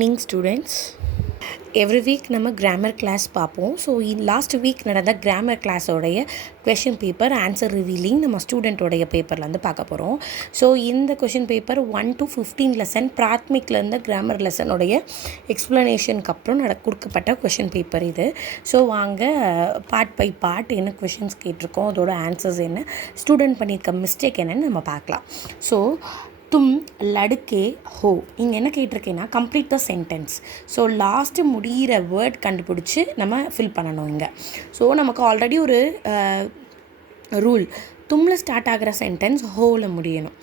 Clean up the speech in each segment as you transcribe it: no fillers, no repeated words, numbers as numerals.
Morning students. Every week நம்ம grammar class பார்ப்போம். So last week நடந்த கிராமர் கிளாஸோடைய கொஷின் பேப்பர் ஆன்சர் ரிவீலிங் நம்ம ஸ்டூடெண்ட்டோடைய பேப்பர்லேருந்து பார்க்க போகிறோம். ஸோ இந்த கொஷின் பேப்பர் 1 to 15 லெசன் பிராத்மிக்லேருந்து கிராமர் லெசனுடைய எக்ஸ்ப்ளனேஷனுக்கு அப்புறம் கொடுக்கப்பட்ட கொஷின் பேப்பர் இது. ஸோ வாங்க பார்ட் பை பார்ட் என்ன கொஷின்ஸ் கேட்டிருக்கோம், அதோட ஆன்சர்ஸ் என்ன, ஸ்டூடெண்ட் பண்ணியிருக்க மிஸ்டேக் என்னன்னு நம்ம பார்க்கலாம். ஸோ தும் லடுக்கே ஹோ இங்கே என்ன கேட்டிருக்கேன்னா complete the sentence. So last முடிகிற வேர்ட் கண்டுபிடிச்சி நம்ம ஃபில் பண்ணணும் இங்கே. ஸோ நமக்கு ஆல்ரெடி ஒரு ரூல், தும்மில் ஸ்டார்ட் ஆகிற சென்டென்ஸ் ஹோவில் முடியணும்.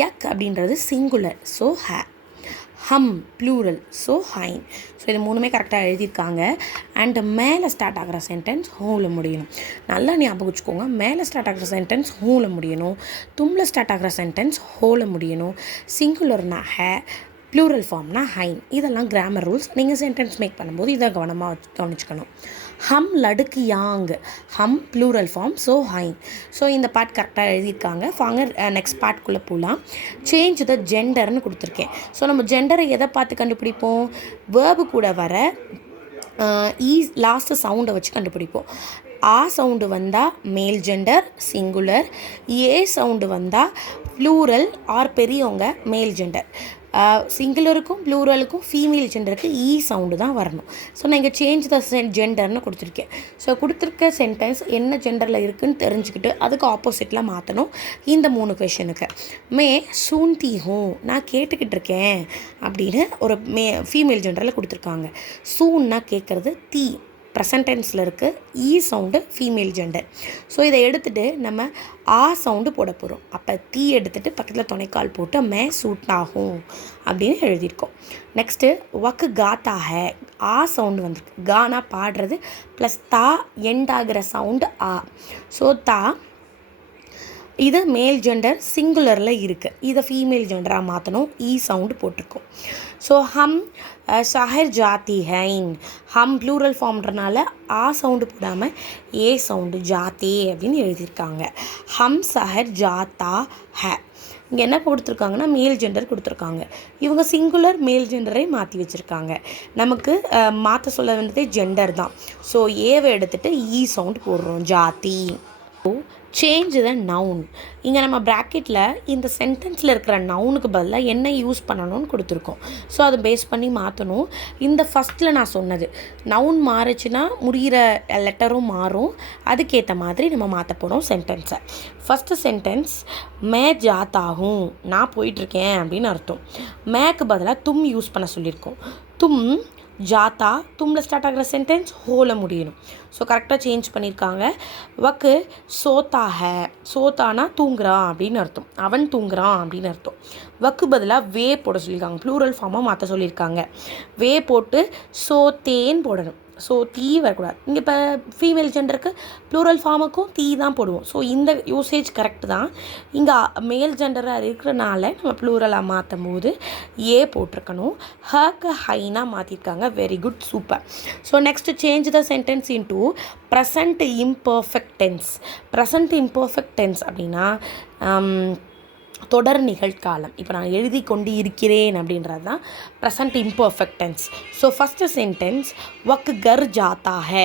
யக் அப்படின்றது சிங்குலர், ஸோ ஹம் ப்ளூரல், ஸோ ஹைன். ஸோ இது மூணுமே கரெக்டாக எழுதியிருக்காங்க. அண்டு மேலே ஸ்டார்ட் ஆகிற சென்டென்ஸ் ஹோவில் முடியணும். நல்லா ஞாபகம் வச்சுக்கோங்க, மேலே ஸ்டார்ட் ஆகிற சென்டென்ஸ் ஹோவில் முடியணும், தும்மில் ஸ்டார்ட் ஆகிற சென்டென்ஸ் ஹோவில் முடியணும், சிங்குலர்னா ப்ளூரல் ஃபார்ம்னா ஹைன். இதெல்லாம் கிராமர் ரூல்ஸ். நீங்கள் சென்டென்ஸ் மேக் பண்ணும்போது இதை கவனிச்சுக்கணும். ஹம் லடுக்கு யாங், ஹம் ப்ளூரல் ஃபார்ம், ஸோ ஹைன். ஸோ இந்த பார்ட் கரெக்டாக எழுதியிருக்காங்க. வாங்க நெக்ஸ்ட் பார்ட்குள்ளே போகலாம். சேஞ்ச் த ஜெண்டர்னு கொடுத்துருக்கேன். ஸோ நம்ம ஜெண்டரை எதை பார்த்து கண்டுபிடிப்போம்? வேர்பு கூட வர லாஸ்ட்டு சவுண்டை வச்சு கண்டுபிடிப்போம். ஆ சவுண்டு வந்தால் மேல் ஜெண்டர் சிங்குலர், ஏ சவுண்டு வந்தால் ப்ளூரல் ஆர் பெரியவங்க மேல் ஜெண்டர், சிங்குலருக்கும் ப்ளூரலுக்கும் ஃபீமேல் ஜெண்டருக்கு சவுண்டு தான் வரணும். ஸோ நான் இங்கே சேஞ்ச் த ஜெண்டர்னு கொடுத்துருக்கேன். ஸோ கொடுத்துருக்க சென்டென்ஸ் என்ன ஜெண்டரில் இருக்குதுன்னு தெரிஞ்சுக்கிட்டு அதுக்கு ஆப்போசிட்டில் மாற்றணும். இந்த 3 கொஷனுக்கு மே சூன்தி ஹூ நான் கேட்டுக்கிட்டு இருக்கேன் அப்படின்னு ஒரு ஃபீமேல் ஜெண்டரில் கொடுத்துருக்காங்க. சூன்னா கேட்குறது, தீ ப்ரெசன்ட் டென்ஸில் இருக்குது, சவுண்டு ஃபீமேல் ஜெண்டர். ஸோ இதை எடுத்துகிட்டு நம்ம சவுண்டு போட போகிறோம். அப்போ தீ எடுத்துகிட்டு பக்கத்தில் துணைக்கால் போட்டு மே சூட் ஆகும் அப்படின்னு எழுதியிருக்கோம். நெக்ஸ்ட்டு வக்கு காத்தா ஹே, சவுண்டு வந்திருக்கு. கானா பாடுறது ப்ளஸ் தா எண்ட் ஆகிற சவுண்டு ஸோ தா இது மேல் ஜெண்டர் சிங்குலரில் இருக்குது, இதை ஃபீமேல் ஜெண்டராக மாற்றணும். சவுண்டு போட்டிருக்கோம். ஸோ ஹம் ஷஹர் ஜாத்தி ஹைன், ஹம் ப்ளூரல் ஃபார்ம்ன்றனால சவுண்டு போடாமல் சவுண்டு ஜாத்தே அப்படின்னு எழுதியிருக்காங்க. ஹம் ஷஹர் ஜாத்தா ஹே. இங்கே என்ன கொடுத்துருக்காங்கன்னா மேல் ஜெண்டர் கொடுத்துருக்காங்க. இவங்க சிங்குலர் மேல் ஜெண்டரை மாற்றி வச்சுருக்காங்க. நமக்கு மாற்ற சொல்ல வேண்டியதே ஜெண்டர் தான். ஸோ ஏவை எடுத்துகிட்டு சவுண்டு போடுறோம், ஜாத்தி. Change the noun. இங்கே நம்ம ப்ராக்கெட்டில் இந்த சென்டென்ஸில் இருக்கிற நவுனுக்கு பதிலாக என்ன யூஸ் பண்ணணும்னு கொடுத்துருக்கோம். ஸோ அதை பேஸ் பண்ணி மாற்றணும். இந்த ஃபஸ்ட்டில் நான் சொன்னது நவுன் மாறுச்சுன்னா முடிகிற லெட்டரும் மாறும். அதுக்கேற்ற மாதிரி நம்ம மாற்ற போகிறோம் சென்டென்ஸை. ஃபஸ்ட்டு சென்டென்ஸ் மே ஜாத்தாகும், நான் போயிட்டுருக்கேன் அப்படின்னு அர்த்தம். மேக்கு பதிலாக தும் யூஸ் பண்ண சொல்லியிருக்கோம். தும் ஜாத்தா, தும்மில் ஸ்டார்ட் ஆகிற சென்டென்ஸ் ஹோவில் முடியணும். ஸோ கரெக்டாக சேஞ்ச் பண்ணியிருக்காங்க. வக்கு சோத்தா ஹே, சோத்தானா தூங்குறான் அப்படின்னு அர்த்தம், அவன் தூங்குறான் அப்படின்னு அர்த்தம். வக்கு பதிலாக வே போட சொல்லியிருக்காங்க, ப்ளூரல் ஃபார்மாக மாற்ற சொல்லியிருக்காங்க. வே போட்டு சோத்தேன்னு போடணும். ஸோ தீ வரக்கூடாது. இங்கே இப்போ ஃபீமேல் ஜெண்டருக்கு ப்ளூரல் ஃபார்முக்கும் தீ தான் போடுவோம். ஸோ இந்த யூசேஜ் கரெக்டு தான். இங்கே மேல் ஜெண்டராக இருக்கிறனால நம்ம ப்ளூரலாக மாற்றும் போது போட்டிருக்கணும். ஹக்கு ஹைனாக மாற்றிருக்காங்க. Very good, super. So next change the sentence into present imperfect tense. Present imperfect tense அப்படின்னா தொடர் நிகழ்காலம். இப்போ நான் எழுதி கொண்டு இருக்கிறேன் அப்படின்றது தான் present imperfect tense. So first sentence வக் கர் ஜாத்தா ஹே,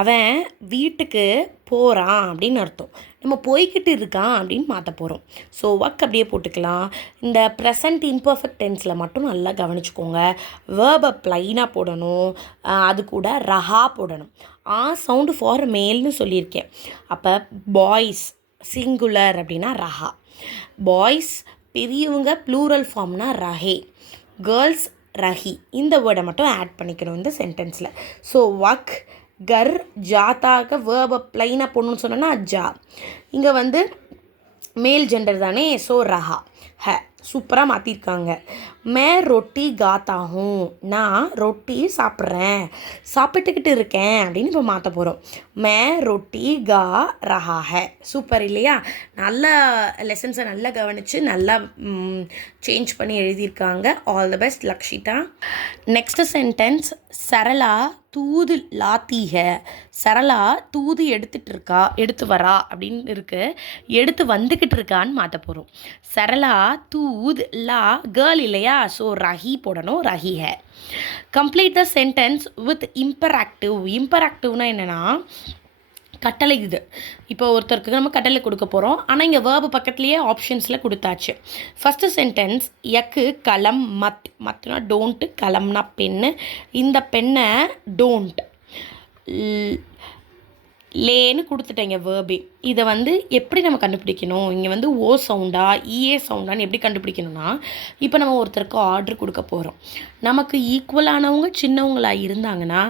அவன் வீட்டுக்கு போகிறான் அப்படின்னு அர்த்தம். நம்ம போய்கிட்டு இருக்கான் அப்படின்னு மாற்ற போகிறோம். ஸோ ஒர்க் அப்படியே போட்டுக்கலாம். இந்த ப்ரெசன்ட் இம்பர்ஃபெக்ட் டென்ஸில் மட்டும் நல்லா கவனிச்சுக்கோங்க. வேர்பை ப்ளைனாக போடணும், அது கூட ரஹா போடணும். சவுண்டு ஃபார் மேல்னு சொல்லியிருக்கேன். அப்போ பாய்ஸ் சிங்குலர் அப்படின்னா ரஹா, பாய்ஸ் பெரியவங்க ப்ளூரல் ஃபார்ம்னா ரஹே, கேர்ள்ஸ் ரஹி. இந்த வேர்டை மட்டும் ஆட் பண்ணிக்கணும் இந்த சென்டென்ஸில். ஸோ வக் கர் ஜாத்தாக வேர்பை ப்ளைனாக போடணும்னு சொன்னோன்னா ஜா. இங்கே வந்து மேல் ஜெண்டர் தானே, ஸோ ரஹா ஹே. சூப்பராக மாற்றிருக்காங்க. மே ரொட்டி காத்தாகும், நான் ரொட்டி சாப்பிட்றேன், சாப்பிட்டுக்கிட்டு இருக்கேன் அப்படின்னு இப்போ மாற்ற போகிறோம். மே ரொட்டி கா ரஹா ஹே. சூப்பர் இல்லையா? நல்ல லெசன்ஸை நல்லா கவனித்து நல்லா சேஞ்ச் பண்ணி எழுதியிருக்காங்க. All the best Lakshitha. Next sentence Sarala தூது லாத்தி ஹே. சரளா தூது எடுத்து வரா அப்படின்னு இருக்குது, எடுத்து வந்துக்கிட்டு இருக்கான்னு மாற்ற போகிறோம். சரளா தூ दूध ला गर्ल இல்லையா ஸோ ரஹி போடணும் ரஹி ஹே. Complete the sentence with imperative. இம்பராக்டிவ்னா என்னென்னா கட்டளை. இது இப்போ ஒருத்தருக்கு நம்ம கட்டளை கொடுக்க போகிறோம். ஆனால் இங்கே வேர்பு பக்கத்துலேயே ஆப்ஷன்ஸில் கொடுத்தாச்சு. ஃபஸ்ட்டு சென்டென்ஸ் யக்கு கலம் மத். மத்னா டோன்ட்டு, கலம்னா பெண்ணு. இந்த பெண்ணை டோன்ட் லேன்னு கொடுத்துட்டேங்க வேர்பே. இதை எப்படி நம்ம கண்டுபிடிக்கணும், இங்கே ஓ சவுண்டா இஏ சவுண்டான்னு எப்படி கண்டுபிடிக்கணும்னா, இப்போ நம்ம ஒருத்தருக்கு ஆர்டர் கொடுக்க போகிறோம். நமக்கு ஈக்குவலானவங்க சின்னவங்களாக இருந்தாங்கன்னா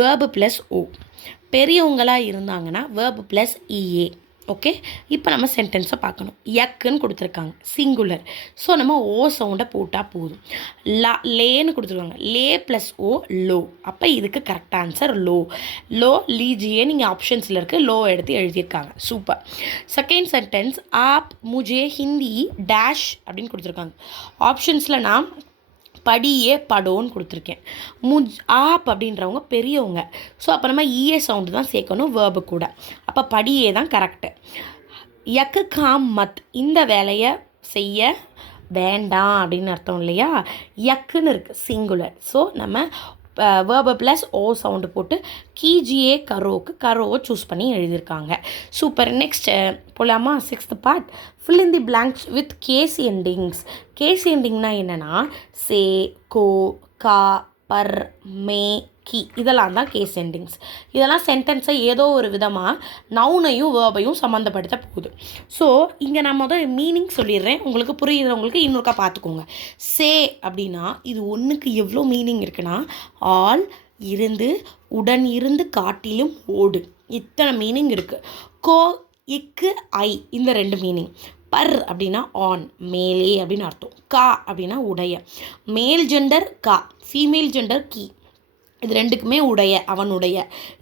வேர்பு ப்ளஸ் ஓ, பெரியவங்களாக இருந்தாங்கன்னா வேர்பு ப்ளஸ் இஏ. ஓகே, இப்போ நம்ம சென்டென்ஸை பார்க்கணும். யக்குன்னு கொடுத்துருக்காங்க சிங்குலர், ஸோ நம்ம ஓ சவுண்டை போட்டால் போதும். லேன்னு கொடுத்துருக்காங்க, லே ப்ளஸ் ஓ லோ. அப்போ இதுக்கு கரெக்ட் ஆன்சர் லோ. லோ லீஜியே நீங்கள் ஆப்ஷன்ஸில் இருக்குது, லோ எடுத்து எழுதியிருக்காங்க. சூப்பர். செகண்ட் சென்டென்ஸ் ஆப் முஜே ஹிந்தி டேஷ் அப்படின்னு கொடுத்துருக்காங்க. ஆப்ஷன்ஸில் நான் படியே படோன்னு கொடுத்துருக்கேன். ஆப் அப்படின்றவங்க பெரியவங்க, ஸோ அப்போ நம்ம இஏ சவுண்டு தான் சேர்க்கணும் வேர்பு கூட. அப்போ படியே தான் கரெக்டு. யக்கு காம் மத், இந்த வேலையை செய்ய வேண்டாம் அப்படின்னு அர்த்தம் இல்லையா. யக்குன்னு இருக்குது சிங்குலர், ஸோ நம்ம வேர்பு ப்ளஸ் ஓ சவுண்டு போட்டு கீஜியே கரோக்கு கரோவை சூஸ் பண்ணி எழுதியிருக்காங்க. சூப்பர். நெக்ஸ்ட் போலாமா, sixth part. Fill in the blanks with case endings. Case எண்டிங்னா என்னென்னா சே, கோ, கா, பர், மே, கி, இதெல்லாம் தான் கேஸ் எண்டிங்ஸ். இதெல்லாம் சென்டென்ஸை ஏதோ ஒரு விதமாக நவுனையும் வேர்பையும் சம்மந்தப்படுத்த போகுது. ஸோ இங்கே நான் மீனிங் சொல்லிடுறேன், உங்களுக்கு புரியுறவங்களுக்கு இன்னொருக்கா பார்த்துக்கோங்க. சே அப்படின்னா இது ஒன்றுக்கு எவ்வளோ மீனிங் இருக்குன்னா, ஆல் இருந்து, உடன் இருந்து, காட்டிலும் ஓடு, இத்தனை மீனிங் இருக்குது. கோ, இக்கு, ஐ, இந்த ரெண்டு மீனிங். பர் அப்படின்னா ஆன், மேலே அப்படின்னு அர்த்தம். கா அப்படின்னா உடைய, மேல் ஜெண்டர் கா, ஃபீமேல் ஜெண்டர் கி, இது ரெண்டுக்குமே உடைய, அவனுடைய,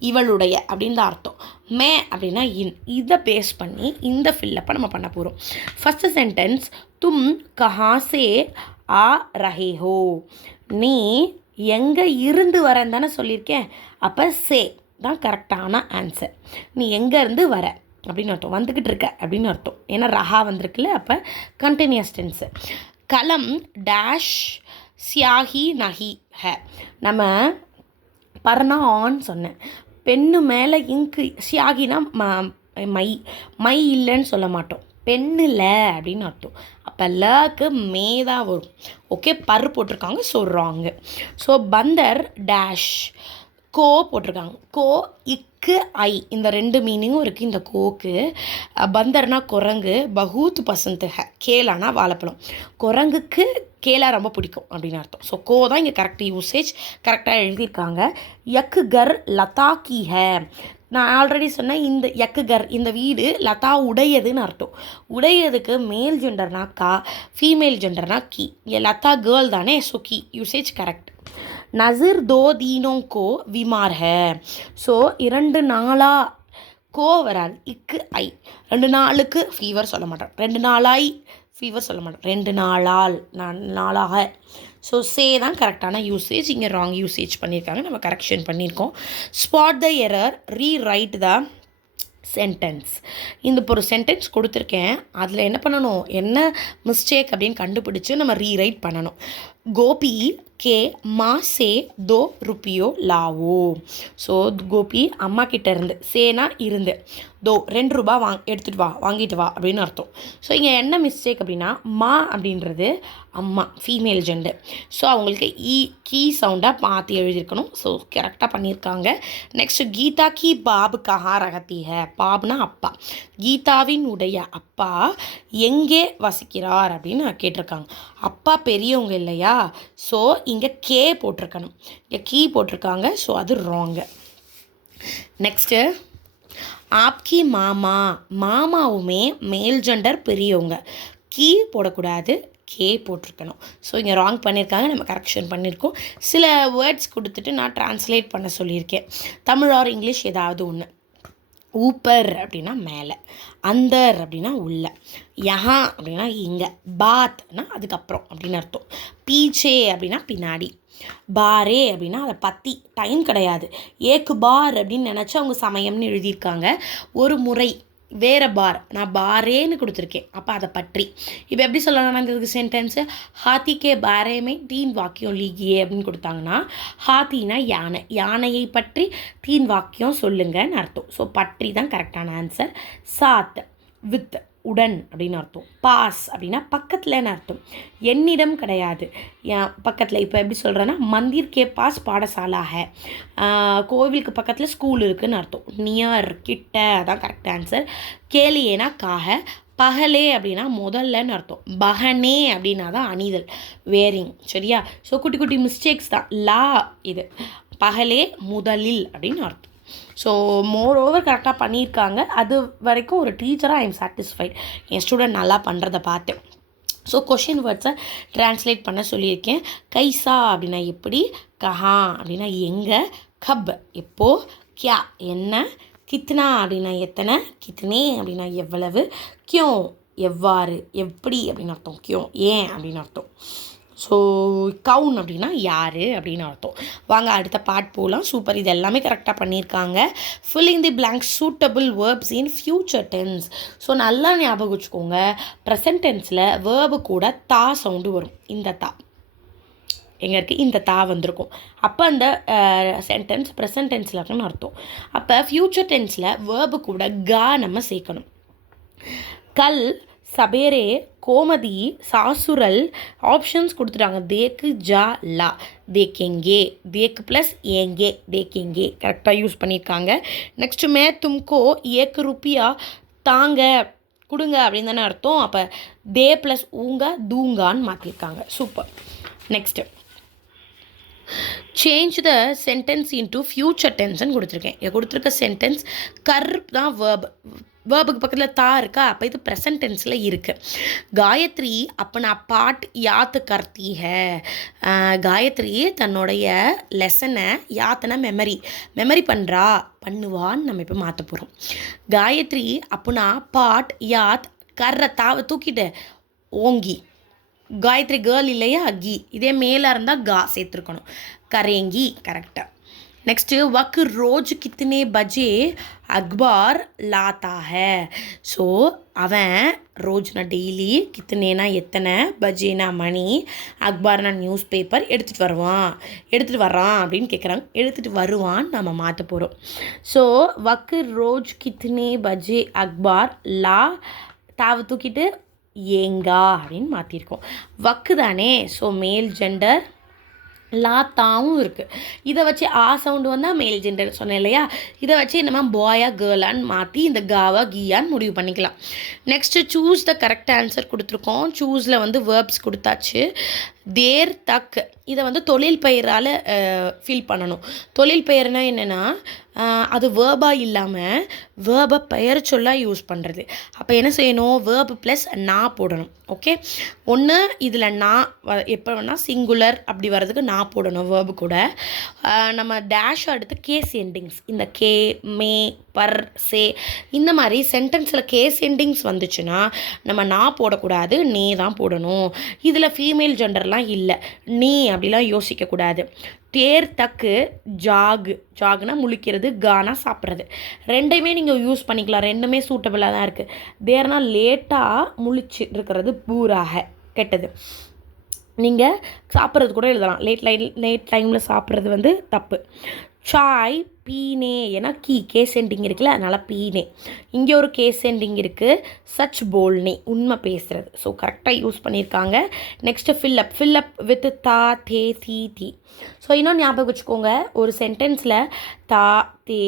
இவளுடைய அப்படின்னு தான் அர்த்தம். மே அப்படின்னா இன். இதை பேஸ் பண்ணி இந்த ஃபில்லப்பை நம்ம பண்ண போகிறோம். ஃபஸ்ட்டு சென்டென்ஸ் தும் கஹாசே ஆ ரஹே ஹோ. நீ எங்கே இருந்து வரேன்னு தானே சொல்லியிருக்கேன், அப்போ சே தான் கரெக்டான ஆன்சர். நீ எங்கேருந்து வர அப்படின்னு அர்த்தம், வந்துக்கிட்டு இருக்க அப்படின்னு அர்த்தம். ஏன்னா ரஹா வந்திருக்குல்ல, அப்போ கண்டினியூஸ் டென்ஸு. கலம் டேஷ் சியாஹி நஹி ஹே. நம்ம பர்னா ஆன் சொன்னேன், பெண்ணு மேலே இங்கு, சியாகினா மை, மை இல்லைன்னு சொல்ல மாட்டோம், பெண்ணில் அப்படின்னு அர்த்தம். அப்போ லக்கு மே தான் வரும். ஓகே, பர் போட்டிருக்காங்க, ஸோ ராங்கு. ஸோ பந்தர் டேஷ் கோ போட்டிருக்காங்க. கோ, இக்கு, ஐ, இந்த ரெண்டு மீனிங்கும் இருக்குது இந்த கோக்கு. பந்தர்னா குரங்கு, பகூத் பசந்த் ஹே, கேலானா வாழைப்பழம். குரங்குக்கு கேலா ரொம்ப பிடிக்கும் அப்படின்னு அர்த்தம். ஸோ கோ தான் இங்கே கரெக்ட் யூசேஜ், கரெக்டாக எழுதியிருக்காங்க. யக்கு கர் லதா கி ஹே. நான் ஆல்ரெடி சொன்னேன், இந்த யக்கு கர், இந்த வீடு லதா உடையதுன்னு அர்த்தம். உடையதுக்கு மேல் ஜெண்டர்னா கா, ஃபீமேல் ஜெண்டர்னா கி. இங்கே லதா கேர்ள் தானே, ஸோ கி யூசேஜ் கரெக்ட். நசிர் தோ தீனோ கோ விமார் ஹே. ஸோ 2 நாளாக கோ வராது, இக்கு ஐ. 2 நாளுக்கு ஃபீவர் சொல்ல மாட்டோம், 2 நாளாய் ஃபீவர் சொல்ல மாட்டோம், 2 நாளால், நாளாக. ஸோ சே தான் கரெக்டான யூசேஜ். இங்கே ராங் யூசேஜ் பண்ணியிருக்காங்க, நம்ம கரெக்ஷன் பண்ணியிருக்கோம். Spot the error, rewrite the sentence. இந்த இப்போ ஒரு சென்டென்ஸ் கொடுத்துருக்கேன், அதில் என்ன பண்ணணும், என்ன மிஸ்டேக் அப்படின்னு கண்டுபிடிச்சி நம்ம ரீரைட் பண்ணணும். கோபி கே மா சே தோ ருப்பியோ லாவோ. ஸோ கோபி அம்மா கிட்ட இருந்து, சேனா இருந்து, தோ 2 ரூபா எடுத்துகிட்டு வா, வாங்கிட்டு வா அப்படின்னு அர்த்தம். ஸோ இங்கே என்ன மிஸ்டேக் அப்படின்னா, மா அப்படின்றது அம்மா, ஃபீமேல் ஜெண்டர். ஸோ அவங்களுக்கு கீ சவுண்டாக மாற்றி எழுதியிருக்கணும். ஸோ கரெக்டாக பண்ணியிருக்காங்க. நெக்ஸ்ட் கீதா கி பாப் கஹா ரகத்தி ஹே. பாப்னா அப்பா, கீதாவின் உடைய அப்பா எங்கே வசிக்கிறார் அப்படின்னு கேட்டிருக்காங்க. அப்பா பெரியவங்க இல்லையா, ஸோ இங்கே கே போட்டிருக்கணும், இங்கே கீ போட்டிருக்காங்க, ஸோ அது ராங்கு. நெக்ஸ்ட்டு ஆப்கி மாமா. மாமாவுமே மேல் ஜெண்டர் பெரியவங்க, கீ போடக்கூடாது, கே போட்டிருக்கணும். ஸோ இங்கே ராங் பண்ணியிருக்காங்க, நம்ம கரெக்ஷன் பண்ணியிருக்கோம். சில வேர்ட்ஸ் கொடுத்துட்டு நான் ட்ரான்ஸ்லேட் பண்ண சொல்லியிருக்கேன், தமிழ் ஆர் இங்கிலீஷ் ஏதாவது ஒன்று. ஊப்பர் அப்படின்னா மேலே, அந்தர் அப்படின்னா உள்ள, யஹா அப்படின்னா இங்கே, பாத்னா அதுக்கப்புறம் அப்படின்னு அர்த்தம். பீச்சே அப்படின்னா பின்னாடி, பாரே அப்படின்னா அதை பற்றி, டைம் கிடையாது. ஏக்கு பார் அப்படின்னு நினச்சி அவங்க சமயம்னு எழுதியிருக்காங்க, ஒரு முறை வேறு பார், நான் பாரேன்னு கொடுத்துருக்கேன், அப்போ அதை பற்றி. இப்போ எப்படி சொல்லலாம் இதுக்கு சென்டென்ஸு? ஹாத்தி கே பாரேமே தீன் வாக்கியம் லீகியே அப்படின்னு கொடுத்தாங்கன்னா, ஹாத்தினா யானை, யானையை பற்றி தீன் வாக்கியம் சொல்லுங்கன்னு அர்த்தம். ஸோ பற்றி தான் கரெக்டான ஆன்சர். சாத் வித் உடன் அப்படின்னு அர்த்தம். பாஸ் அப்படின்னா பக்கத்தில்னு அர்த்தம். என்னிடம் கிடையாது, என் பக்கத்தில். இப்போ எப்படி சொல்கிறேன்னா, மந்திர் கே பாஸ் பாடசாலா ஹே, கோவிலுக்கு பக்கத்தில் ஸ்கூல் இருக்குதுன்னு அர்த்தம். நியர், கிட்ட, அதான் கரெக்ட் ஆன்சர். கேலியேனா காக, பகலே அப்படின்னா முதல்லன்னு அர்த்தம். பகனே அப்படின்னா தான் அணிதல், வேரிங். சரியா? ஸோ குட்டி குட்டி மிஸ்டேக்ஸ் தான். லா இது பகலே முதலில் அப்படின்னு அர்த்தம். ஸோ மோர் ஓவர் கரெக்டாக பண்ணியிருக்காங்க. அது வரைக்கும் ஒரு டீச்சராக I am satisfied, N student நல்லா பண்ணுறதை பார்த்து. ஸோ கொஷின் வேர்ட்ஸை ட்ரான்ஸ்லேட் பண்ண சொல்லியிருக்கேன். கைசா அப்படின்னா எப்படி, கஹா அப்படின்னா எங்கே, கப் எப்போ, கியா என்ன, கித்னா அப்படின்னா எத்தனை, கித்னே அப்படின்னா எவ்வளவு, கியோ எவ்வாறு, எப்படி அப்படின்னு அர்த்தம், கியோ ஏன் அப்படின்னு அர்த்தம். ஸோ கவுன் அப்படின்னா யார் அப்படின்னு அர்த்தம். வாங்க அடுத்த பார்ட் போகலாம். சூப்பர், இது எல்லாமே கரெக்டாக பண்ணியிருக்காங்க. Filling the blank suitable verbs in future tense. So நல்லா ஞாபகம் வச்சுக்கோங்க, ப்ரெசன்ட் டென்ஸில் வேர்பு கூட தா சவுண்டு வரும். இந்த தா எங்கே இருக்குது, இந்த தா வந்திருக்கும். அப்போ அந்த சென்டென்ஸ் ப்ரெசன்ட் டென்ஸில் இருக்குன்னு அர்த்தம். அப்போ ஃப்யூச்சர் டென்ஸில் வேர்பு கூட கா நம்ம சேர்க்கணும். கல், சபேரே, கோமதி, சாசுரல் ஆப்ஷன்ஸ் கொடுத்துட்டாங்க. தேக்கு, ஜா, லா. தேக்கெங்கே, தேக்கு ப்ளஸ் ஏங்கே, தேக்கெங்கே கரெக்டாக யூஸ் பண்ணியிருக்காங்க. நெக்ஸ்ட்டு மே தும்கோ ஏக்கு ருப்பியா தாங்க கொடுங்க அப்படின்னு தானே அர்த்தம். அப்போ தே ப்ளஸ் ஊங்க தூங்கான்னு மாற்றிருக்காங்க. Super. Next change the sentence into ஃப்யூச்சர் டென்ஸ்ன்னு கொடுத்துருக்கேன். இங்கே கொடுத்துருக்க சென்டென்ஸ் கர் தான் வேர்ப், வேர்புக்கு பக்கத்தில் தா இருக்கா, அப்போ இது ப்ரெசன்ட் டென்ஸில் இருக்குது. காயத்ரி அப்பனா பாட் யாத் கர்த்தி ஹே, காயத்ரி தன்னுடைய லெசனை யாத்தனை மெமரி பண்ணுவான்னு நம்ம இப்போ மாற்ற போகிறோம். காயத்ரி அப்பனா பாட் யாத் கர்ற தாவை தூக்கிட்டு ஓங்கி, காயத்ரி கேர்ள் இல்லையா, கி, இதே மேலே இருந்தால் கா சேர்த்துருக்கணும். கரேங்கி கரெக்டாக. நெக்ஸ்ட்டு வக் ரோஜ் கித்தனே பஜே அக்பார் லாத்தா ஹே. ஸோ அவன் ரோஜ்னா டெய்லி, கித்தனேனா எத்தனை, பஜேனா மணி, அக்பார்னா நியூஸ் பேப்பர் எடுத்துகிட்டு வர்றான் அப்படின்னு கேட்குறாங்க. எடுத்துகிட்டு வருவான்னு நம்ம மாற்ற போகிறோம். ஸோ வக் ரோஜ் கித்தனே பஜே அக்பார் லா தாவை தூக்கிட்டு ஏங்கா அப்படின்னு மாற்றிருக்கோம். வக்கு தானே, ஸோ மேல் ஜெண்டர், லாத்தாவும் இருக்குது. இதை வச்சு ஆ சவுண்டு வந்தால் மேல் ஜெண்டர் சொன்னேன் இல்லையா, இதை வச்சு நம்ம பாயா கேர்ளான்னு மாற்றி இந்த காவா கீயான்னு முடிவு பண்ணிக்கலாம். Next choose the correct answer கொடுத்துருக்கோம். சூஸில் வந்து வேர்ப்ஸ் கொடுத்தாச்சு. தேர் தக், இதை வந்து தொழில் பெயரால் ஃபில் பண்ணணும். தொழில் பெயர்னால் என்னென்னா, அது வேர்பாக இல்லாமல் வேர்பை பெயர் சொல்லாக யூஸ் பண்ணுறது. அப்போ என்ன செய்யணும், வேர்பு ப்ளஸ் நான் போடணும். ஓகே, ஒன்று இதில் நான் எப்போ வேணால் சிங்குலர் அப்படி வர்றதுக்கு நான் போடணும் வேர்பு கூட. நம்ம டேஷ் அடுத்து கேஸ் எண்டிங்ஸ், இந்த கே, மே, பர், சே, இந்த மாதிரி சென்டென்ஸில் கேஸ் எண்டிங்ஸ் வந்துச்சுன்னா நம்ம நான் போடக்கூடாது, நீ தான் போடணும். இதில் ஃபீமேல் ஜெண்டர்லாம் இல்லை, நீ அப்படிலாம் யோசிக்கக்கூடாது. தேர் தக்கு ஜாகுனா முழிக்கிறது, கானா சாப்பிட்றது, ரெண்டையுமே நீங்கள் யூஸ் பண்ணிக்கலாம். ரெண்டுமே சூட்டபிளாக தான் இருக்குது. தேர்னா லேட்டாக முழிச்சு இருக்கிறது, பூராக கெட்டது. நீங்கள் சாப்பிட்றது கூட எழுதலாம். லேட் டைமில் சாப்பிட்றது வந்து தப்பு. சாய் பீனே, ஏன்னா கேஸ் எண்டிங் இருக்குல்ல, அதனால் பீனே. இங்கே ஒரு கேஸ் எண்டிங் இருக்குது, சச் போல்னே, உண்மை பேசுகிறது. ஸோ கரெக்டாக யூஸ் பண்ணியிருக்காங்க. நெக்ஸ்ட்டு ஃபில்லப் வித் தா, தே, தீ. ஸோ இன்னும் ஞாபகம் வச்சுக்கோங்க, ஒரு சென்டென்ஸில் தா, தே,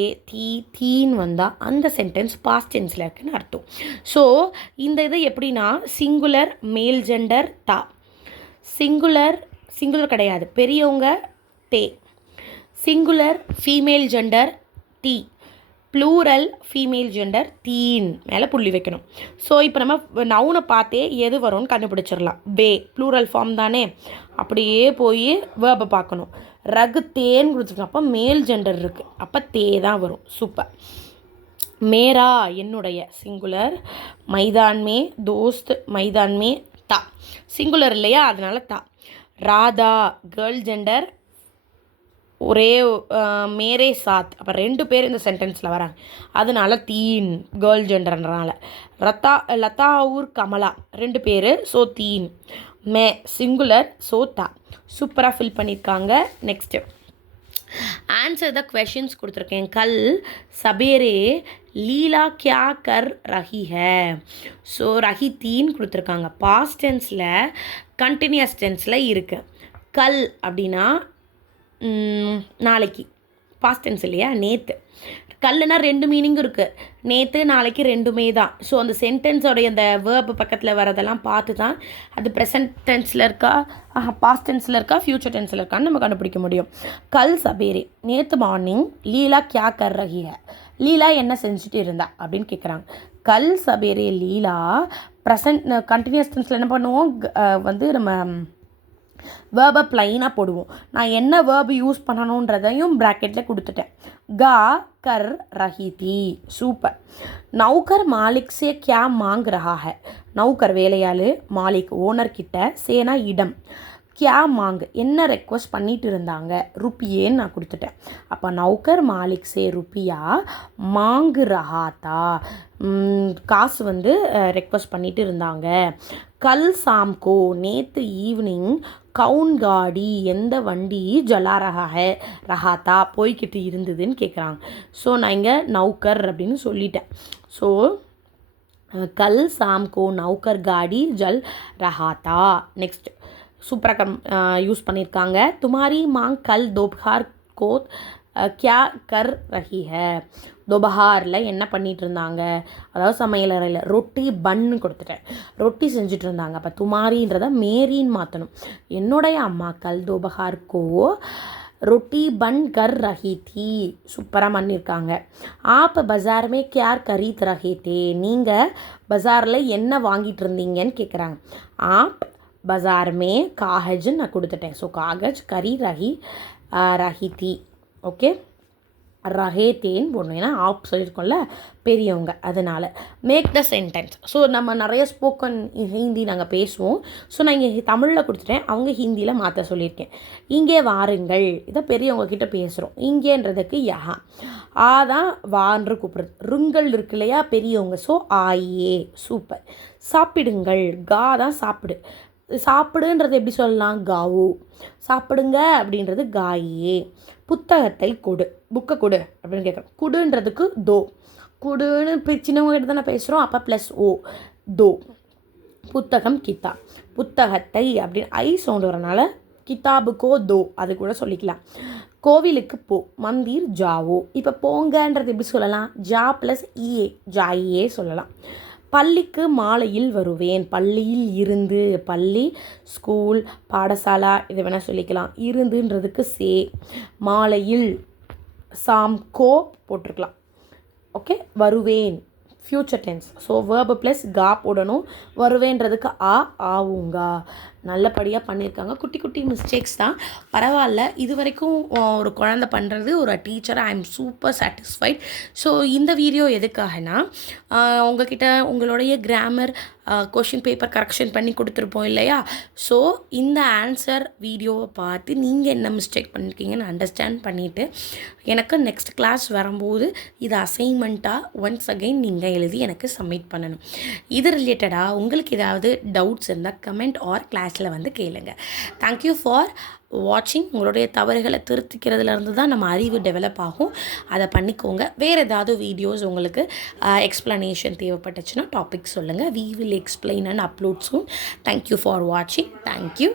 தீன்னு வந்தால் அந்த சென்டென்ஸ் பாஸ்ட் டென்ஸில் இருக்குதுன்னு அர்த்தம். ஸோ இந்த இது எப்படின்னா, சிங்குலர் மேல் ஜெண்டர் தா, சிங்குலர் கிடையாது பெரியவங்க தே, சிங்குலர் ஃபீமேல் ஜெண்டர் தி, ப்ளூரல் ஃபீமேல் ஜெண்டர் தீன் மேலே புள்ளி வைக்கணும். ஸோ இப்போ நம்ம நவுனை பார்த்தே எது வரும்னு கண்டுபிடிச்சிடலாம். பே ப்ளூரல் ஃபார்ம் தானே, அப்படியே போய் வேர்பை பார்க்கணும். ரகு தேன்னு கொடுத்துருக்கோம், அப்போ மேல் ஜெண்டர் இருக்குது, அப்போ தே தான் வரும். சூப்பர். மேரா என்னுடைய சிங்குலர், மைதான்மே தோஸ்த், மைதான்மே தா, சிங்குலர் இல்லையா அதனால் தா. ராதா கேர்ள் ஜெண்டர் ஒரே மேரே சாத், அப்போ 2 பேர் இந்த சென்டென்ஸில் வராங்க, அதனால தீன் கேர்ள் ஜெண்டர்ன்றனால. லதா ஊர் கமலா 2 பேர், ஸோ தீன். மே சிங்குலர், ஸோ தா. சூப்பராக ஃபில் பண்ணியிருக்காங்க. நெக்ஸ்ட்டு ஆன்சர் த கொஷின்ஸ் கொடுத்துருக்கேன். கல் சபேரே லீலா கியா கர் ரஹி ஹை. ஸோ ரஹி தீன் கொடுத்துருக்காங்க. பாஸ்ட் டென்ஸில் கண்டினியூஸ் டென்ஸில் இருக்குது. கல் அப்படின்னா நாளைக்கு, பாஸ்ட் டென்ஸ் இல்லையா, நேற்று. கல்லுனா 2 மீனிங்கும் இருக்குது, நேற்று நாளைக்கு 2மே தான். ஸோ அந்த சென்டென்ஸோடைய அந்த வேர்பு பக்கத்தில் வரதெல்லாம் பார்த்து தான் அது ப்ரெசன்ட் டென்ஸில் இருக்கா, பாஸ்ட் டென்ஸில் இருக்கா, ஃப்யூச்சர் டென்ஸில் இருக்கான்னு நம்ம கண்டுபிடிக்க முடியும். கல் சபேரே நேற்று மார்னிங் லீலா கியா கர் ரஹி ஹை. லீலா என்ன செஞ்சுட்டு இருந்தா அப்படின்னு கேட்குறாங்க. கல் சபேரே லீலா ப்ரெசன்ட் கண்டினியூஸ் டென்ஸில் என்ன பண்ணுவோம், வந்து நம்ம வேர்பை ப்ளைனாக போடுவோம். நான் என்ன வேர்பு யூஸ் பண்ணணுன்றதையும் ப்ராக்கெட்டில் கொடுத்துட்டேன். கா கர் ரஹி தி. சூப்பர். நௌகர் மாலிக் சே கியா மாங் ரஹா ஹை. நௌகர் வேலையாள், மாலிக் ஓனர் கிட்ட, சேனா இடம், கியா மாங் என்ன ரெக்வஸ்ட் பண்ணிட்டு இருந்தாங்க, ருப்பியேன்னு நான் கொடுத்துட்டேன். அப்போ நௌகர் மாலிக் சே ருப்பியா மாங் ரஹாத்தா, காசு வந்து ரெக்வஸ்ட் பண்ணிட்டு இருந்தாங்க. கல் சாம்கோ நேற்று ஈவினிங் கவுன் காடி எந்த வண்டி ஜலா ரஹாத்தா போய்கிட்டு இருந்ததுன்னு கேட்குறாங்க. ஸோ நான் இங்கே நௌகர் அப்படின்னு சொல்லிட்டேன். ஸோ கல் சாம்கோ நௌகர் காடி ஜல் ரஹாத்தா. நெக்ஸ்ட் சூப்பராக யூஸ் பண்ணியிருக்காங்க. துமாரி மாங் கல் தோப்ஹார் கோ கியா கர் ரஹி ஹை. தொபஹாரில் என்ன பண்ணிகிட்டு இருந்தாங்க, அதாவது சமையலறையில் ரொட்டி பன்னு கொடுத்துட்டேன், ரொட்டி செஞ்சுட்டு இருந்தாங்க. அப்போ துமாரின்றதை மேரின்னு மாற்றணும். என்னுடைய அம்மா கல் தோபஹார் கோ ரொட்டி பன் கர் ரஹி தி. சூப்பராக பண்ணியிருக்காங்க. ஆப் பஜார்மே கியார் கரீத் ரஹே தே. நீங்கள் பஜாரில் என்ன வாங்கிட்டு இருந்தீங்கன்னு கேட்குறாங்க. ஆப் பஜார்மே காகஜ்னு நான் கொடுத்துட்டேன். ஸோ காகஜ் கரி ரஹி தி. ஓகே, ரஹே தேன்னு போடணும், ஏன்னா ஆப் சொல்லியிருக்கோம்ல பெரியவங்க, அதனால். Make the sentence. ஸோ நம்ம நிறைய ஸ்போக்கன் ஹிந்தி நாங்கள் பேசுவோம். ஸோ நான் இங்கே தமிழில் கொடுத்துட்டேன், அவங்க ஹிந்தியில் மாற்ற சொல்லியிருக்கேன். இங்கே வாருங்கள், இதை பெரியவங்க கிட்ட பேசுகிறோம். இங்கேன்றதுக்கு யஹா, தான் வான்று கூப்பிடுறது. ருங்கள் இருக்கு இல்லையா பெரியவங்க, ஸோ ஆயே. சூப்பர். சாப்பிடுங்கள், கா தான் சாப்பிடு. சாப்பிடுன்றது எப்படி சொல்லலாம், காவு. சாப்பிடுங்க அப்படின்றது காயே. புத்தகத்தை கொடு, புக்கை கொடு அப்படின்னு கேட்குறோம். குடுன்றதுக்கு தோ. குடுன்னு சின்னவங்க கிட்ட தானே பேசுகிறோம், அப்போ ப்ளஸ் ஓ, தோ. புத்தகம் கித்தா, புத்தகத்தை அப்படின்னு ஐ சவுண்டு வரனால கிதாபுக்கோ தோ அது கூட சொல்லிக்கலாம். கோவிலுக்கு போ, மந்திர் ஜாவோ. இப்போ போங்கன்றது எப்படி சொல்லலாம், ஜா ப்ளஸ் இஏ, ஜாயே சொல்லலாம். பள்ளிக்கு மாலையில் வருவேன், பள்ளியில் இருந்து, பள்ளி ஸ்கூல் பாடசாலா இது வேணால் சொல்லிக்கலாம். இருந்துன்றதுக்கு சே, மாலையில் சாம் கோ போட்டிருக்கலாம். ஓகே, வருவேன் future tense. So verb plus கா போடணும். வருவேன்றதுக்கு ஆவுங்கா. நல்லபடியாக பண்ணியிருக்காங்க. குட்டி குட்டி மிஸ்டேக்ஸ் தான், பரவாயில்ல. இது வரைக்கும் ஒரு குழந்தை பண்ணுறது ஒரு teacher I am super satisfied. So இந்த வீடியோ எதுக்காகனா, உங்ககிட்ட உங்களுடைய கிராமர் கொஷின் பேப்பர் கரெக்ஷன் பண்ணி கொடுத்துருப்போம் இல்லையா. ஸோ இந்த ஆன்சர் வீடியோவை பார்த்து நீங்கள் என்ன மிஸ்டேக் பண்ணியிருக்கீங்கன்னு அண்டர்ஸ்டாண்ட் பண்ணிவிட்டு எனக்கு நெக்ஸ்ட் கிளாஸ் வரும்போது இது அசைன்மெண்ட்டாக ஒன்ஸ் அகெயின் நீங்கள் எழுதி எனக்கு சப்மிட் பண்ணணும். இது ரிலேட்டடாக உங்களுக்கு ஏதாவது டவுட்ஸ் இருந்தால் கமெண்ட் ஆர் கிளாஸில் வந்து கேளுங்க. தேங்க்யூ ஃபார் வாட்சிங். உங்களுடைய தவறுகளை திருத்திக்கிறதுலேருந்து தான் நம்ம அறிவு டெவலப் ஆகும். அதை பண்ணிக்கோங்க. வேறு ஏதாவது வீடியோஸ் உங்களுக்கு எக்ஸ்ப்ளனேஷன் தேவைப்பட்டுச்சுன்னா டாபிக் சொல்லுங்கள். We will explain and upload soon. Thank you for வாட்சிங். தேங்க்யூ.